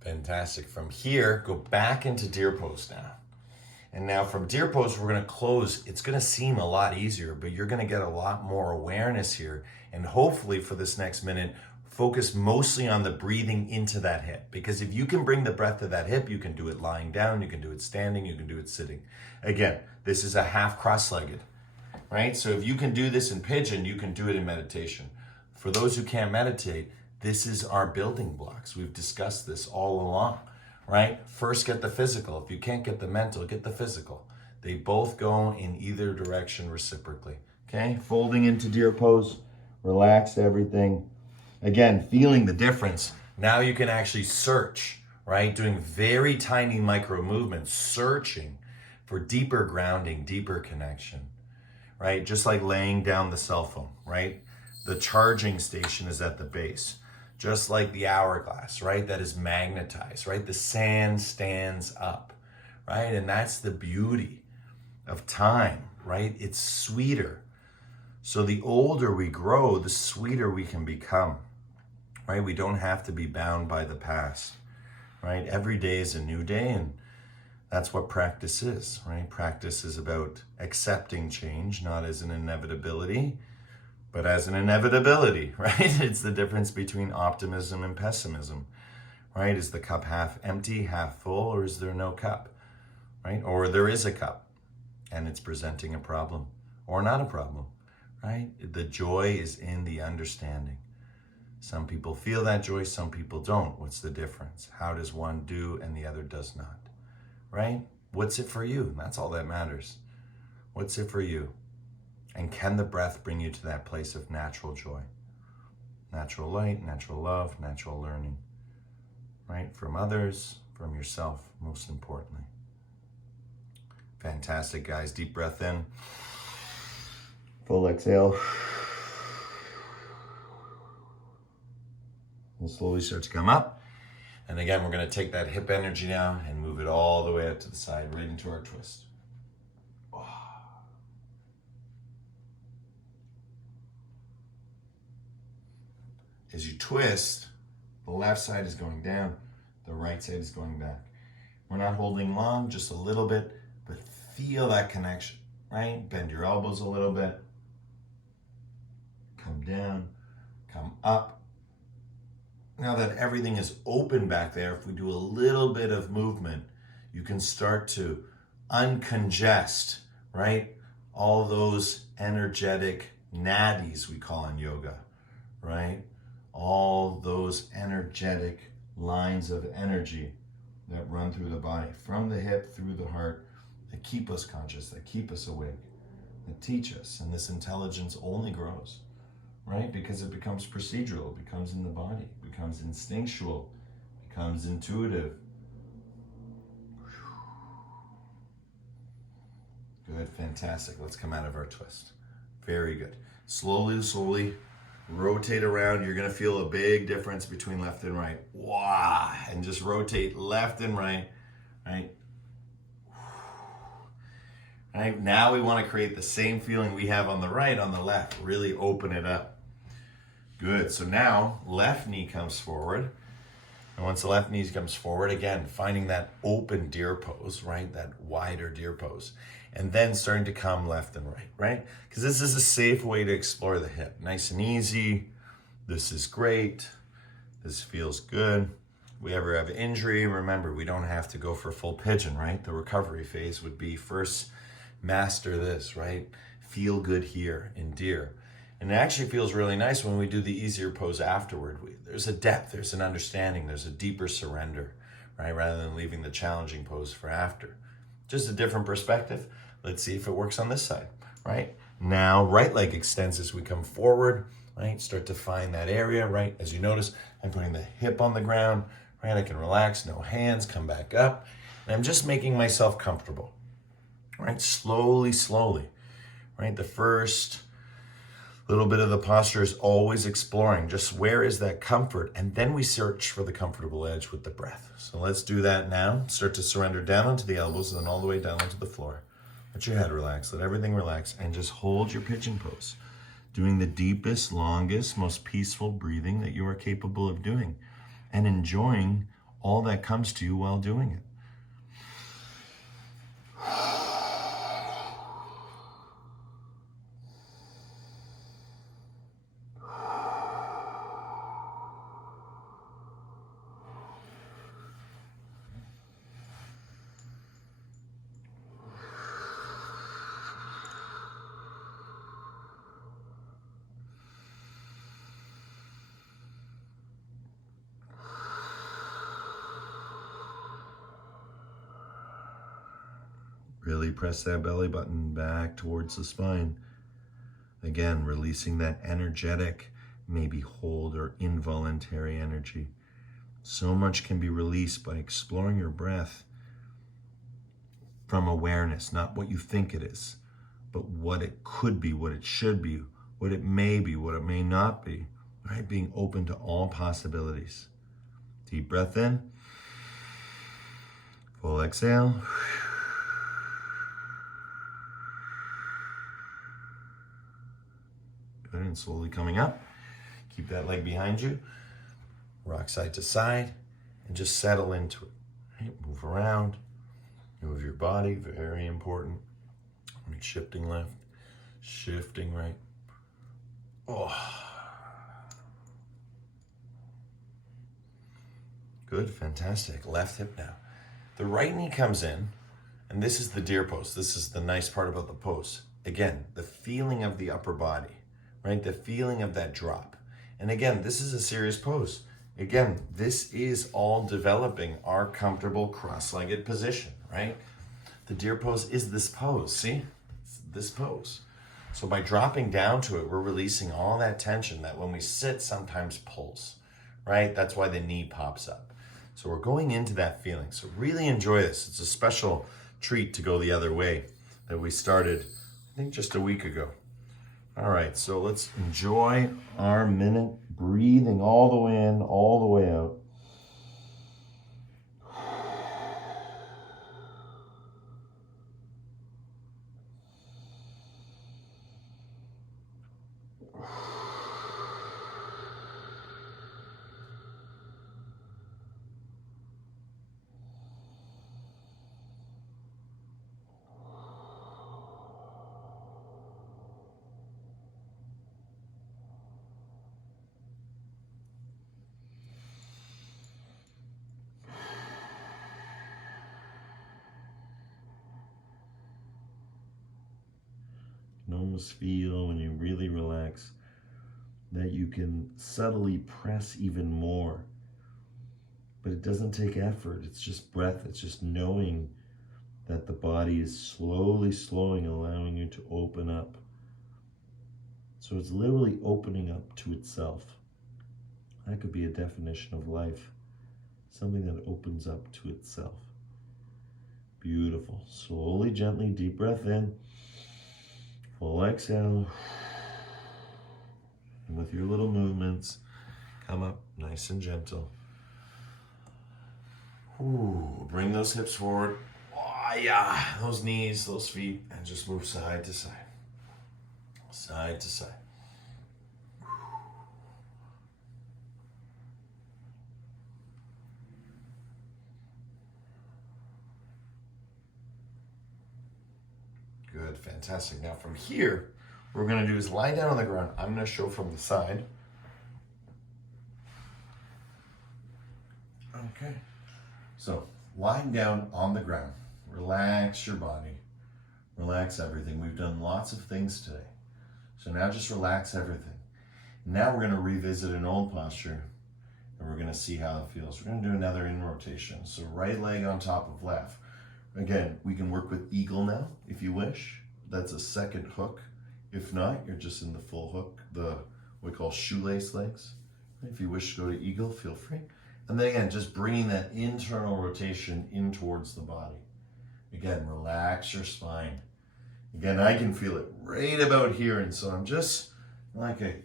Fantastic. From here, go back into deer pose now. And now from deer pose, we're going to close. It's going to seem a lot easier, but you're going to get a lot more awareness here. And hopefully for this next minute, focus mostly on the breathing into that hip. Because if you can bring the breath to that hip, you can do it lying down, you can do it standing, you can do it sitting. Again, this is a half cross-legged, right? So if you can do this in pigeon, you can do it in meditation. For those who can't meditate, this is our building blocks. We've discussed this all along. Right? First, get the physical. If you can't get the mental, get the physical. They both go in either direction reciprocally. Okay? Folding into deer pose. Relax everything. Again, feeling the difference. Now you can actually search, right? Doing very tiny micro movements, searching for deeper grounding, deeper connection, right? Just like laying down the cell phone, right? The charging station is at the base. Just like the hourglass, right? That is magnetized, right? The sand stands up, right? And that's the beauty of time, right? It's sweeter. So the older we grow, the sweeter we can become, right? We don't have to be bound by the past, right? Every day is a new day, and that's what practice is, right? Practice is about accepting change, not as an inevitability, but as an inevitability, right? It's the difference between optimism and pessimism, right? Is the cup half empty, half full, or is there no cup, right? Or there is a cup and it's presenting a problem or not a problem, right? The joy is in the understanding. Some people feel that joy, some people don't. What's the difference? How does one do and the other does not, right? What's it for you? That's all that matters. What's it for you? And can the breath bring you to that place of natural joy? Natural light, natural love, natural learning, right? From others, from yourself, most importantly. Fantastic, guys. Deep breath in. Full exhale. We'll slowly start to come up. And again, we're going to take that hip energy now and move it all the way up to the side, right into our twist. As you twist, the left side is going down, the right side is going back. We're not holding long, just a little bit, but feel that connection, right? Bend your elbows a little bit. Come down, come up. Now that everything is open back there, if we do a little bit of movement, you can start to uncongest, right? All those energetic nadis we call in yoga, right? All those energetic lines of energy that run through the body, from the hip through the heart, that keep us conscious, that keep us awake, that teach us. And this intelligence only grows, right? Because it becomes procedural, it becomes in the body, it becomes instinctual, it becomes intuitive. Good, fantastic. Let's come out of our twist. Very good. Slowly, slowly Rotate around. You're going to feel a big difference between left and right. Wow. And just rotate left and right. Right? Right? Now we want to create the same feeling we have on the right, on the left. Really open it up. Good. So now left knee comes forward. And once the left knee comes forward, again, finding that open deer pose, right? That wider deer pose. And then starting to come left and right, right? Because this is a safe way to explore the hip. Nice and easy. This is great. This feels good. If we ever have injury, remember, we don't have to go for full pigeon, right? The recovery phase would be first master this, right? Feel good here in deer. And it actually feels really nice when we do the easier pose afterward. There's a depth, there's an understanding, there's a deeper surrender, right? Rather than leaving the challenging pose for after. Just a different perspective. Let's see if it works on this side, right? Now, right leg extends as we come forward, right? Start to find that area, right? As you notice, I'm putting the hip on the ground, right? I can relax, no hands, come back up. And I'm just making myself comfortable, right? Slowly, slowly, right? The first little bit of the posture is always exploring just where is that comfort, and then we search for the comfortable edge with the breath. So let's do that now. Start to surrender down onto the elbows and then all the way down onto the floor. Let your head relax, let everything relax, and just hold your pigeon pose. Doing the deepest, longest, most peaceful breathing that you are capable of doing, and enjoying all that comes to you while doing it. Really press that belly button back towards the spine. Again, releasing that energetic, maybe hold or involuntary energy. So much can be released by exploring your breath from awareness, not what you think it is, but what it could be, what it should be, what it may be, what it may not be, right? Being open to all possibilities. Deep breath in, full exhale. Good, and slowly coming up. Keep that leg behind you. Rock side to side, and just settle into it. Right? Move around, move your body, very important. Right, shifting left, shifting right. Oh. Good, fantastic. Left hip now. The right knee comes in, and this is the deer pose. This is the nice part about the pose. Again, the feeling of the upper body, right? The feeling of that drop. And again, this is a serious pose. Again, this is all developing our comfortable cross-legged position, right? The deer pose is this pose, see? It's this pose. So by dropping down to it, we're releasing all that tension that when we sit sometimes pulls, right? That's why the knee pops up. So we're going into that feeling. So really enjoy this. It's a special treat to go the other way that we started, I think, just a week ago. All right, so let's enjoy our minute, breathing all the way in, all the way out. You can almost feel when you really relax that you can subtly press even more. But it doesn't take effort. It's just breath. It's just knowing that the body is slowly slowing, allowing you to open up. So it's literally opening up to itself. That could be a definition of life. Something that opens up to itself. Beautiful. Slowly, gently, deep breath in. Full exhale. And with your little movements, come up nice and gentle. Ooh, bring those hips forward. Oh, yeah, those knees, those feet, and just move side to side. Side to side. Good, fantastic. Now from here, what we're gonna do is lie down on the ground. I'm gonna show from the side. Okay. So lying down on the ground, relax your body, relax everything. We've done lots of things today. So now just relax everything. Now we're gonna revisit an old posture and we're gonna see how it feels. We're gonna do another in rotation. So right leg on top of left. Again, we can work with eagle now, if you wish. That's a second hook. If not, you're just in the full hook, what we call shoelace legs. If you wish to go to eagle, feel free. And then again, just bringing that internal rotation in towards the body. Again, relax your spine. Again, I can feel it right about here. And so I'm just like a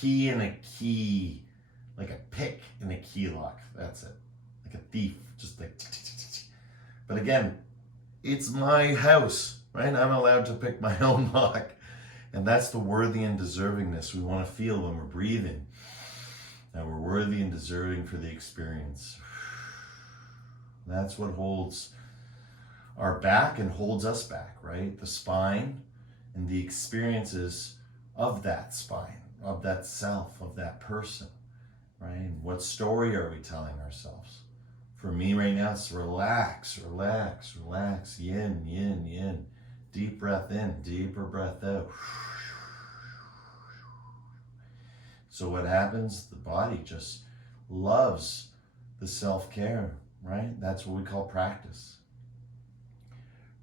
key in a key, like a pick in a key lock. That's it. Like a thief, just like tick, tick, tick, tick. But again, it's my house, right? I'm allowed to pick my own lock. And that's the worthy and deservingness we want to feel when we're breathing. That we're worthy and deserving for the experience. That's what holds our back and holds us back, right? The spine and the experiences of that spine, of that self, of that person, right? What story are we telling ourselves? For me right now, it's relax, relax, relax. Yin, yin, yin. Deep breath in, deeper breath out. So what happens? The body just loves the self-care, right? That's what we call practice,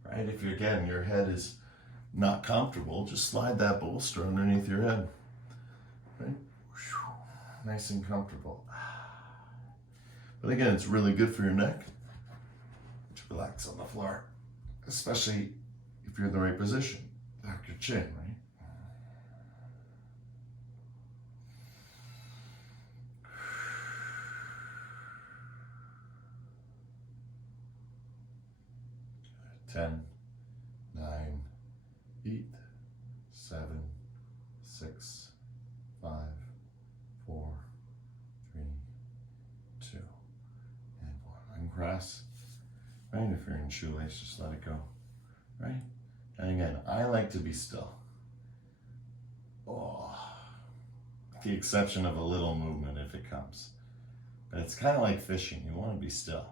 right? If you're, again, your head is not comfortable, just slide that bolster underneath your head, right? Nice and comfortable. But again, it's really good for your neck to relax on the floor, especially if you're in the right position. Back your chin, right? Good. 10, 9, 8, 7, 6, 5, 4, 3, 2, and 1. Uncross. Right? If you're in shoelace, just let it go. Right? And again, I like to be still. Oh, with the exception of a little movement if it comes. But it's kind of like fishing. You want to be still,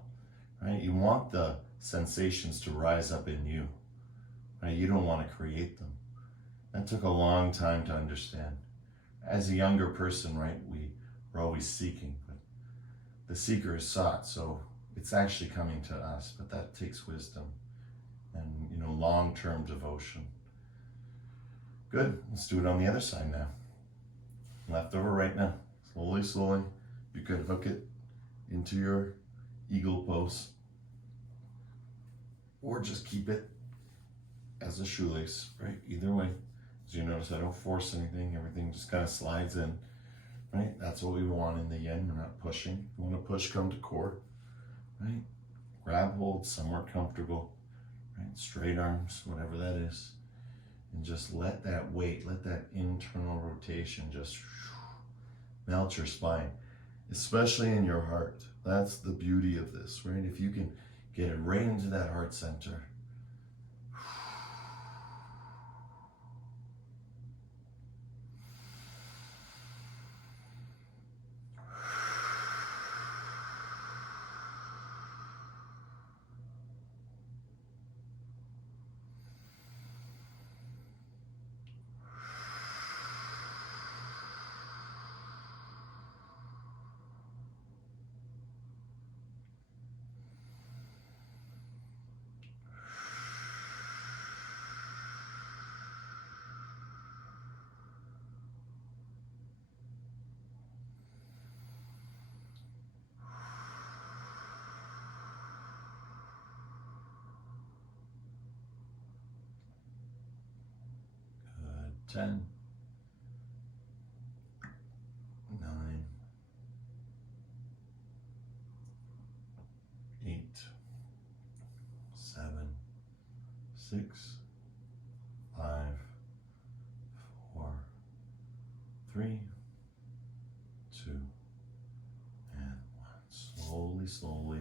right? You want the sensations to rise up in you, right? You don't want to create them. That took a long time to understand. As a younger person, right, we're always seeking, but the seeker is sought, so it's actually coming to us, but that takes wisdom and, long-term devotion. Good, let's do it on the other side now. Left over, right now. Slowly, slowly. You could hook it into your eagle pose, or just keep it as a shoelace, right? Either way. As you notice, I don't force anything. Everything just kind of slides in, right? That's what we want in the yin. We're not pushing. If you want to push, come to core, right? Grab hold somewhere comfortable, right? Straight arms, whatever that is. And just let that weight, let that internal rotation just melt your spine, especially in your heart. That's the beauty of this, right? If you can get it right into that heart center. Good. 10, 6, 5, 4, 3, 2, and 1. Slowly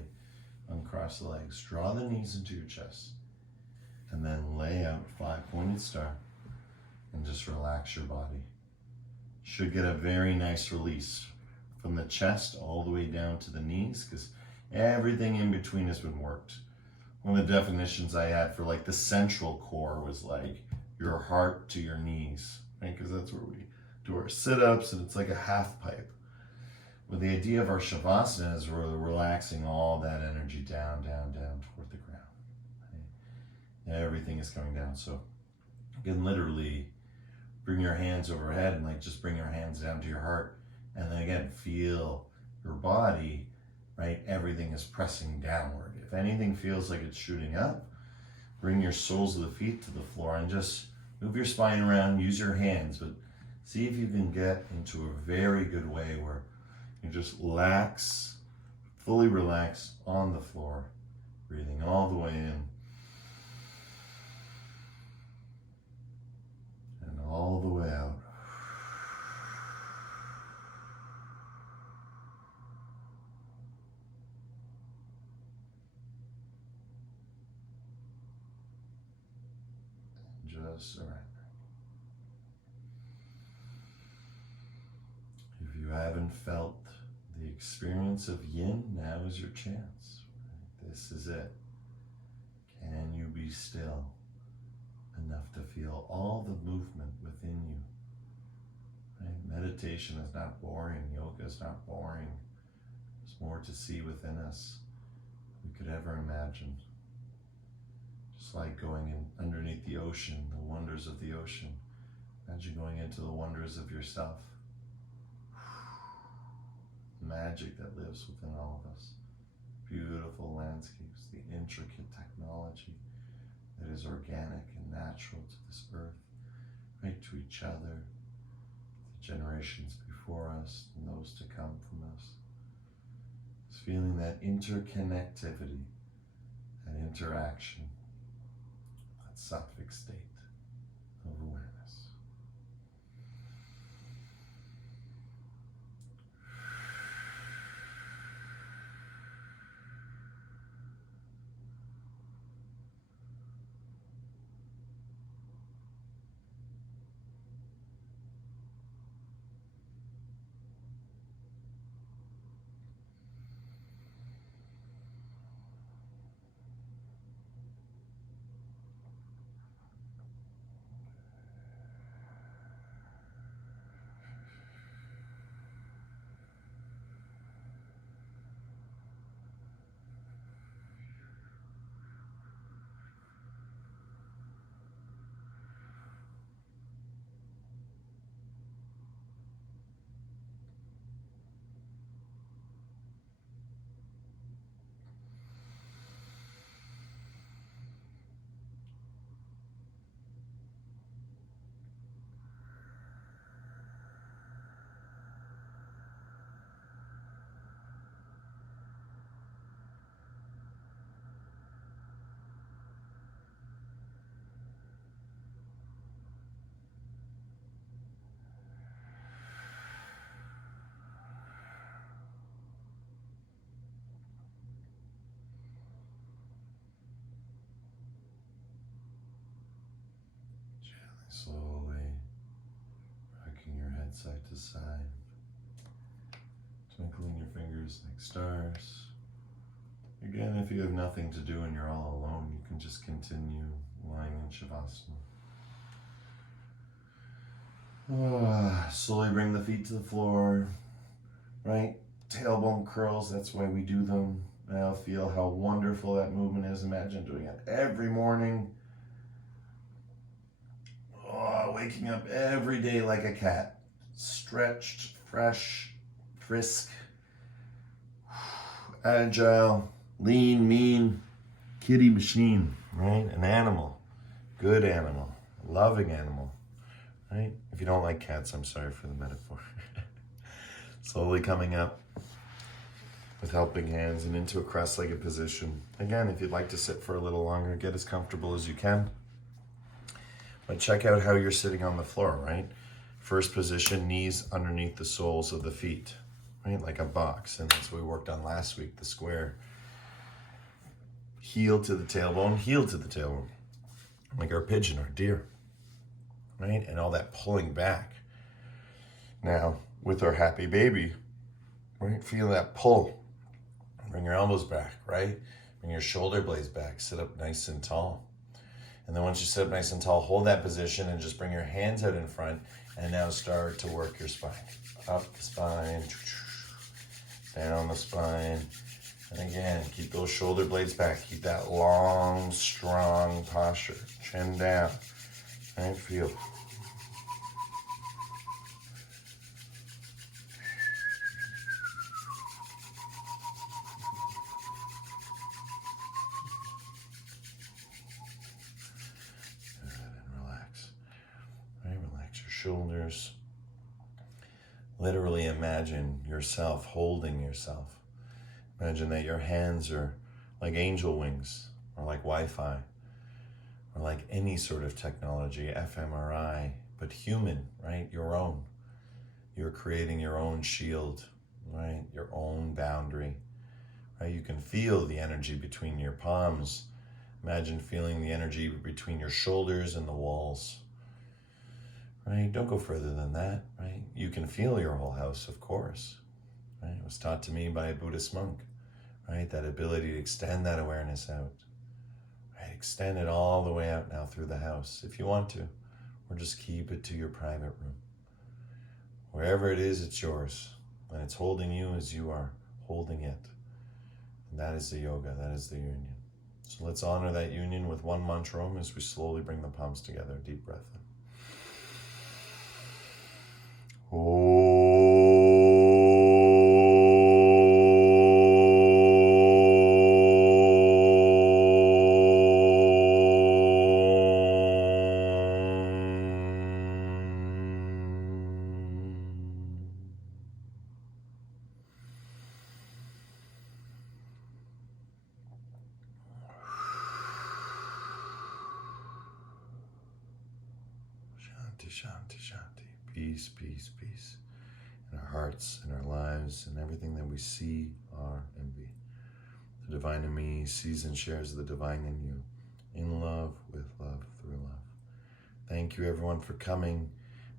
uncross the legs. Draw the knees into your chest. And then lay out 5-pointed star. And just relax your body. Should get a very nice release from the chest all the way down to the knees, because everything in between has been worked. One of the definitions I had for like the central core was like your heart to your knees, right? Because that's where we do our sit-ups, and it's like a half pipe. Well, the idea of our shavasana is we're relaxing all that energy down toward the ground. Right? Everything is coming down. So you can literally bring your hands overhead and like just bring your hands down to your heart. And then again, feel your body, right? Everything is pressing downward. If anything feels like it's shooting up, bring your soles of the feet to the floor and just move your spine around, use your hands, but see if you can get into a very good way where you just relax, fully relax on the floor, breathing all the way in and all the way out. Just surrender. If you haven't felt the experience of yin, now is your chance. Right? This is it. Can you be still enough to feel all the movement within you? Right? Meditation is not boring. Yoga is not boring. There's more to see within us than we could ever imagine. Just like going in underneath the ocean, the wonders of the ocean. Imagine going into the wonders of yourself. Magic that lives within all of us. Beautiful landscapes, the intricate technology that is organic and natural to this earth, right, to each other, the generations before us, and those to come from us. It's feeling that interconnectivity, that interaction, that sattvic state of awareness. Slowly rocking your head side to side, twinkling your fingers like stars. Again, if you have nothing to do and you're all alone, you can just continue lying in Shavasana. Slowly bring the feet to the floor, right? Tailbone curls, that's why we do them. Now feel how wonderful that movement is. Imagine doing it every morning. Waking up every day like a cat, stretched, fresh, frisk, agile, lean, mean, kitty machine, right? An animal, good animal, loving animal, right? If you don't like cats, I'm sorry for the metaphor. Slowly coming up. with helping hands and into a cross-legged position. Again, if you'd like to sit for a little longer, get as comfortable as you can. But check out how you're sitting on the floor, right? First position, knees underneath the soles of the feet, right? Like a box. And that's what we worked on last week, the square. Heel to the tailbone, heel to the tailbone. Like our pigeon, our deer, right? And all that pulling back. Now, with our happy baby, right? Feel that pull. Bring your elbows back, right? Bring your shoulder blades back. Sit up nice and tall. And then once you sit up nice and tall, hold that position and just bring your hands out in front. And now start to work your spine. Up the spine, down the spine. And again, keep those shoulder blades back. Keep that long, strong posture. Chin down. And feel. Shoulders. Literally imagine yourself holding yourself. Imagine that your hands are like angel wings or like Wi-Fi or like any sort of technology, fMRI, but human, right? Your own. You're creating your own shield, right? Your own boundary, right? You can feel the energy between your palms. Imagine feeling the energy between your shoulders and the walls. Right? Don't go further than that, right? You can feel your whole house, of course, right? It was taught to me by a Buddhist monk, right? That ability to extend that awareness out, right? Extend it all the way out now through the house if you want to, or just keep it to your private room. Wherever it is, it's yours, and it's holding you as you are holding it. And that is the yoga, that is the union. So let's honor that union with one mantra Om as we slowly bring the palms together. Deep breath in. Shanti, shanti, shanti. Peace, peace, peace. In our hearts, in our lives, and everything that we see, are, and be. The divine in me sees and shares the divine in you. In love, with love, through love. Thank you everyone for coming,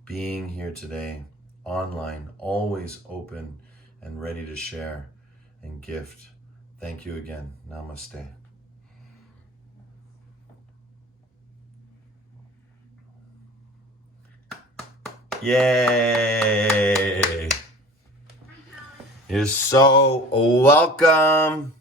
being here today, online, always open and ready to share and gift. Thank you again. Namaste. Yay! You're so welcome.